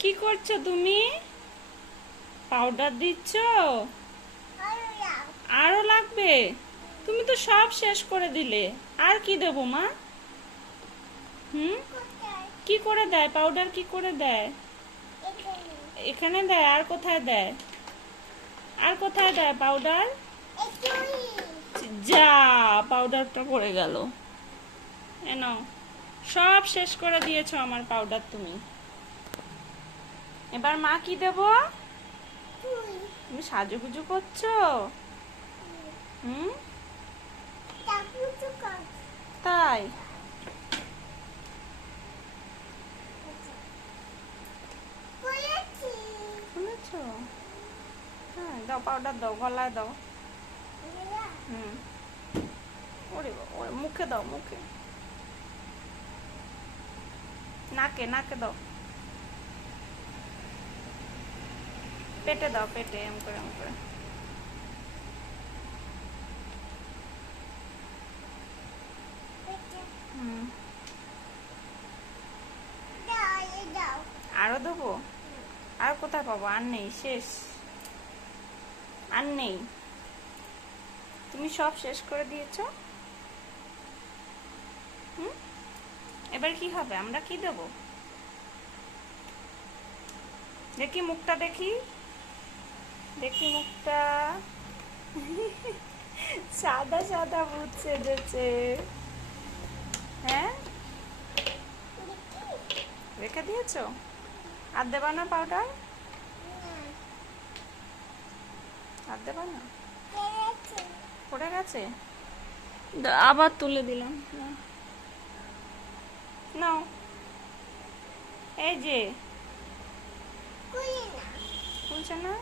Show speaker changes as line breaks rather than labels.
কি করছ তুমি? পাউডার দিচ্ছ? আরও লাগবে? তুমি তো সব শেষ করে দিলে। আর কি দেবো মা? হুম? কি করে দেয়? পাউডার কি করে দেয়? এখানে দেয়, আর কোথায় দেয়? আর কোথায় দেয় পাউডার যা পাউডারটা পড়ে গেল। এনো সব শেষ করে দিয়েছ আমার পাউডার তুমি। এবার মা কি দেব? তুমি সাজুগুজু করছ? তাই? শুনেছো? হ্যাঁ দাও পাউডার দাও, গলায় দাও। হুম। ওরে ওরে, মুখে দাও, মুখে। নাকে নাকে দাও। পেটে দাও, পেটে, এম করে এম করে। আরও দেবো? আর কোথায় পাবো? আর নেই, শেষ। আর নেই। তুমি সব শেষ করে দিয়েছ? এবার কি হবে? আমরা কি দেব? দেখি মুখটা দেখি। দেখি মুখটা। সাদা সাদা ভূত সেজেছে। হ্যাঁ? রেখে দিয়েছ? আর দেবা না পাউডার আর দেবা না? পড়ে গেছে? আবার তুলে দিলাম। নাও। নাও এই যে। খুলছে না?